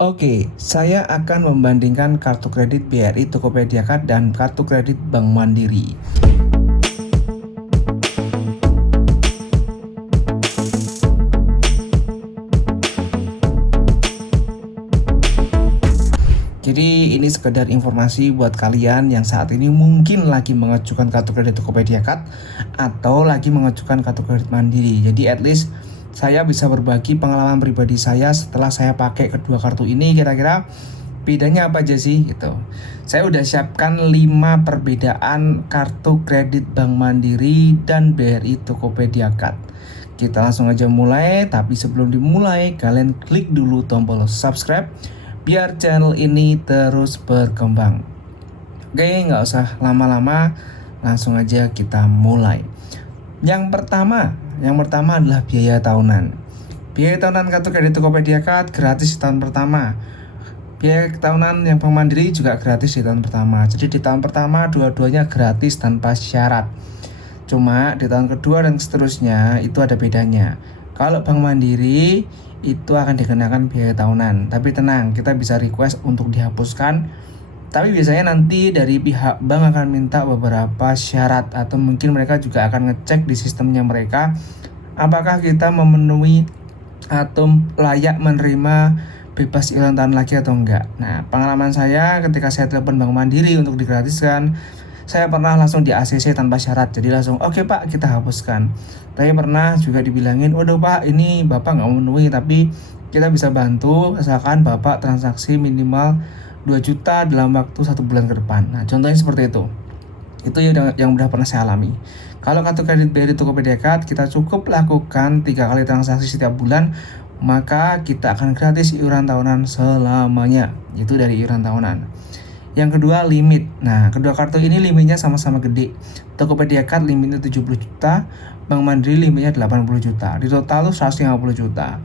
Oke, saya akan membandingkan kartu kredit BRI Tokopedia Card dan kartu kredit Bank Mandiri. Jadi ini sekedar informasi buat kalian yang saat ini mungkin lagi mengajukan kartu kredit Tokopedia Card atau lagi mengajukan kartu kredit Mandiri. Jadi at least saya bisa berbagi pengalaman pribadi saya setelah saya pakai kedua kartu ini, kira-kira bedanya apa aja sih gitu. Saya udah siapkan 5 perbedaan kartu kredit Bank Mandiri dan BRI Tokopedia Card. Kita langsung aja mulai, tapi sebelum dimulai kalian klik dulu tombol subscribe biar channel ini terus berkembang. Oke, nggak usah lama-lama, langsung aja kita mulai. Yang pertama adalah biaya tahunan. Biaya tahunan kartu kredit Tokopedia Card gratis di tahun pertama. Biaya tahunan yang Bank Mandiri juga gratis di tahun pertama. Jadi di tahun pertama dua-duanya gratis tanpa syarat. Cuma di tahun kedua dan seterusnya itu ada bedanya. Kalau Bank Mandiri itu akan dikenakan biaya tahunan. Tapi tenang, kita bisa request untuk dihapuskan. Tapi biasanya nanti dari pihak bank akan minta beberapa syarat, atau mungkin mereka juga akan ngecek di sistemnya mereka apakah kita memenuhi atau layak menerima bebas iuran tahun lagi atau enggak. Nah, pengalaman saya ketika saya telepon Bank Mandiri untuk digratiskan, saya pernah langsung di ACC tanpa syarat. Jadi langsung oke Pak, kita hapuskan. Tapi pernah juga dibilangin, waduh Pak, ini Bapak nggak memenuhi, tapi kita bisa bantu asalkan Bapak transaksi minimal 2 juta dalam waktu 1 bulan ke depan. Nah, contohnya seperti itu. Itu yang udah pernah saya alami. Kalau kartu kredit BRI Tokopedia Card, kita cukup lakukan 3 kali transaksi setiap bulan, maka kita akan gratis iuran tahunan selamanya. Itu dari iuran tahunan. Yang kedua, limit. Nah, kedua kartu ini limitnya sama-sama gede. Tokopedia Card limitnya 70 juta, Bank Mandiri limitnya 80 juta. Di total tuh 150 juta.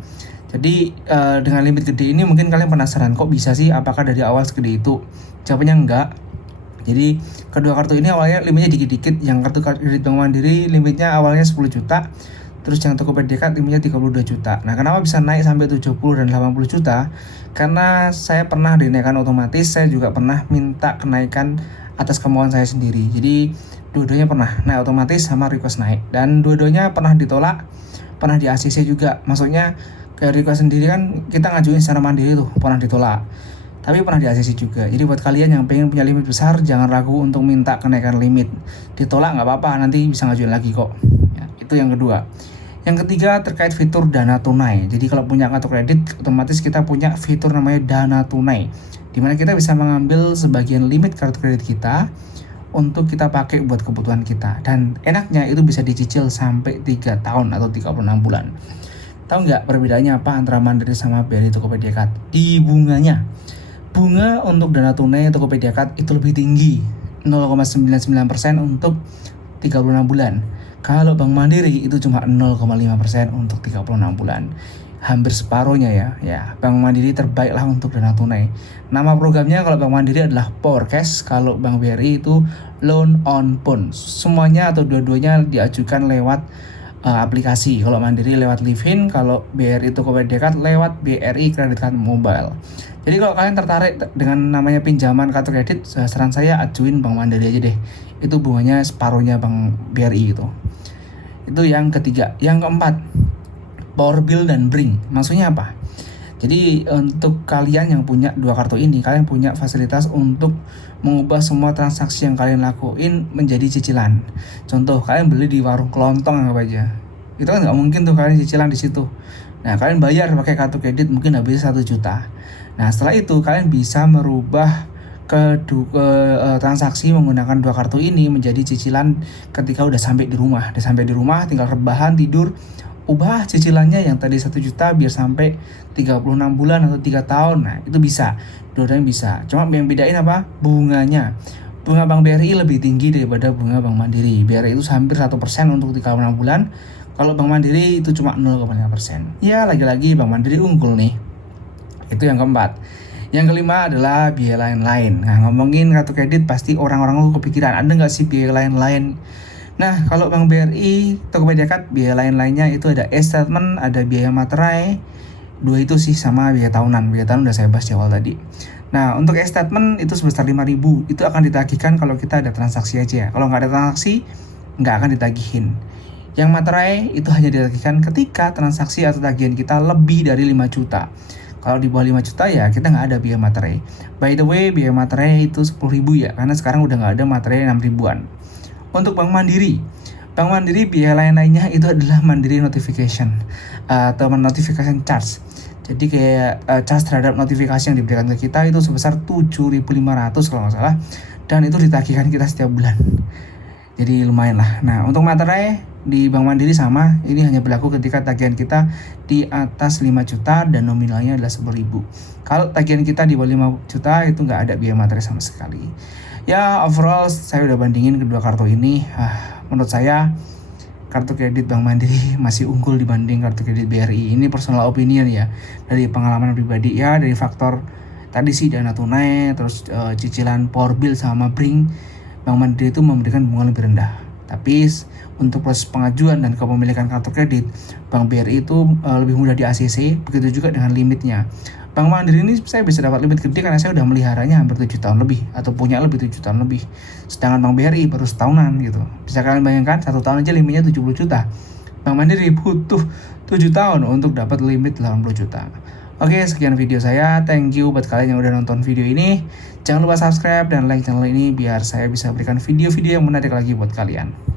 Jadi dengan limit gede ini mungkin kalian penasaran, kok bisa sih, apakah dari awal segede itu? Jawabannya enggak. Jadi kedua kartu ini awalnya limitnya dikit-dikit. Yang kartu kredit Bank Mandiri limitnya awalnya 10 juta. Terus yang Tokopedia Card limitnya 32 juta. Nah, kenapa bisa naik sampai 70 dan 80 juta? Karena saya pernah dinaikkan otomatis, saya juga pernah minta kenaikan atas kemauan saya sendiri. Jadi dua-duanya pernah naik otomatis sama request naik. Dan dua-duanya pernah ditolak, pernah di ACC juga. Maksudnya kayak request sendiri kan kita ngajuin secara mandiri tuh, pernah ditolak. Tapi pernah di ACC juga. Jadi buat kalian yang pengen punya limit besar, jangan ragu untuk minta kenaikan limit. Ditolak nggak apa-apa, nanti bisa ngajuin lagi kok. Ya, itu yang kedua. Yang ketiga terkait fitur dana tunai. Jadi kalau punya kartu kredit, otomatis kita punya fitur namanya dana tunai, dimana kita bisa mengambil sebagian limit kartu kredit kita untuk kita pakai buat kebutuhan kita. Dan enaknya itu bisa dicicil sampai 3 tahun atau 36 bulan. Tahu nggak perbedaannya apa antara Mandiri sama BRI Tokopedia Card? Di bunganya. Bunga untuk dana tunai Tokopedia Card itu lebih tinggi, 0,99% untuk 36 bulan. Kalau Bank Mandiri itu cuma 0,5% untuk 36 bulan. Hampir separuhnya ya. Ya, Bank Mandiri terbaiklah untuk dana tunai. Nama programnya kalau Bank Mandiri adalah Power Cash, kalau Bank BRI itu Loan on Phone. Semuanya atau dua-duanya diajukan lewat aplikasi. Kalau Mandiri lewat Livin, kalau BRI Tokopedia Card lewat BRI Credit Card Mobile. Jadi kalau kalian tertarik dengan namanya pinjaman kartu kredit, saran saya ajuin Bank Mandiri aja deh. Itu bunganya separuhnya Bank BRI itu. Itu yang ketiga. Yang keempat, Power Bill dan Brink. Maksudnya apa? Jadi untuk kalian yang punya dua kartu ini, kalian punya fasilitas untuk mengubah semua transaksi yang kalian lakuin menjadi cicilan. Contoh, kalian beli di warung kelontong apa aja. Itu kan nggak mungkin tuh kalian cicilan di situ. Nah, kalian bayar pakai kartu kredit mungkin habis 1 juta. Nah, setelah itu kalian bisa merubah transaksi menggunakan dua kartu ini menjadi cicilan ketika udah sampai di rumah. Udah sampai di rumah tinggal rebahan, tidur, ubah cicilannya yang tadi 1 juta biar sampai 36 bulan atau 3 tahun. Nah, itu bisa. Dua-duanya bisa. Cuma yang bedain apa? Bunganya. Bunga Bank BRI lebih tinggi daripada bunga Bank Mandiri. BRI itu hampir 1% untuk 36 bulan. Kalau Bank Mandiri itu cuma 0,5%. Ya, lagi-lagi Bank Mandiri unggul nih. Itu yang keempat. Yang kelima adalah biaya lain-lain. Nah, ngomongin kartu kredit pasti orang-orang kepikiran, ada nggak sih biaya lain-lain? Nah, kalau Bank BRI, Tokopedia Card, biaya lain-lainnya itu ada e-statement, ada biaya materai, Dua itu sih sama biaya tahunan. Biaya tahunan udah saya bahas di awal tadi. Nah, untuk e-statement itu sebesar 5.000. Itu akan ditagihkan kalau kita ada transaksi aja. Kalau nggak ada transaksi, nggak akan ditagihin. Yang materai itu hanya ditagihkan ketika transaksi atau tagihan kita lebih dari 5 juta. Kalau di bawah 5 juta ya kita nggak ada biaya materai. By the way, biaya materai itu 10.000 ya, karena sekarang udah nggak ada materai 6 ribuan. Untuk Bank Mandiri, Bank Mandiri biaya lain-lainnya itu adalah Mandiri Notification atau Notification Charge. Jadi kayak charge terhadap notifikasi yang diberikan ke kita itu sebesar 7.500 kalau nggak salah, dan itu ditagihkan kita setiap bulan. Jadi lumayan lah. Nah, untuk materai di Bank Mandiri sama, ini hanya berlaku ketika tagihan kita di atas 5 juta dan nominalnya adalah 10.000. Kalau tagihan kita di bawah 5 juta itu nggak ada biaya materai sama sekali. Ya, overall saya udah bandingin kedua kartu ini. Menurut saya kartu kredit Bank Mandiri masih unggul dibanding kartu kredit BRI. Ini personal opinion ya, dari pengalaman pribadi ya, dari faktor tadi sih dana tunai, terus cicilan power bill sama Brink. Bank Mandiri itu memberikan bunga lebih rendah. Tapi untuk proses pengajuan dan kepemilikan kartu kredit, Bank BRI itu lebih mudah di ACC, begitu juga dengan limitnya. Bank Mandiri ini saya bisa dapat limit gede karena saya udah meliharanya hampir 7 tahun lebih, atau punya lebih 7 tahun lebih. Sedangkan Bank BRI baru setahunan gitu. Bisa kalian bayangkan, 1 tahun aja limitnya 70 juta. Bank Mandiri butuh 7 tahun untuk dapat limit 80 juta. Oke, sekian video saya. Thank you buat kalian yang udah nonton video ini. Jangan lupa subscribe dan like channel ini biar saya bisa berikan video-video yang menarik lagi buat kalian.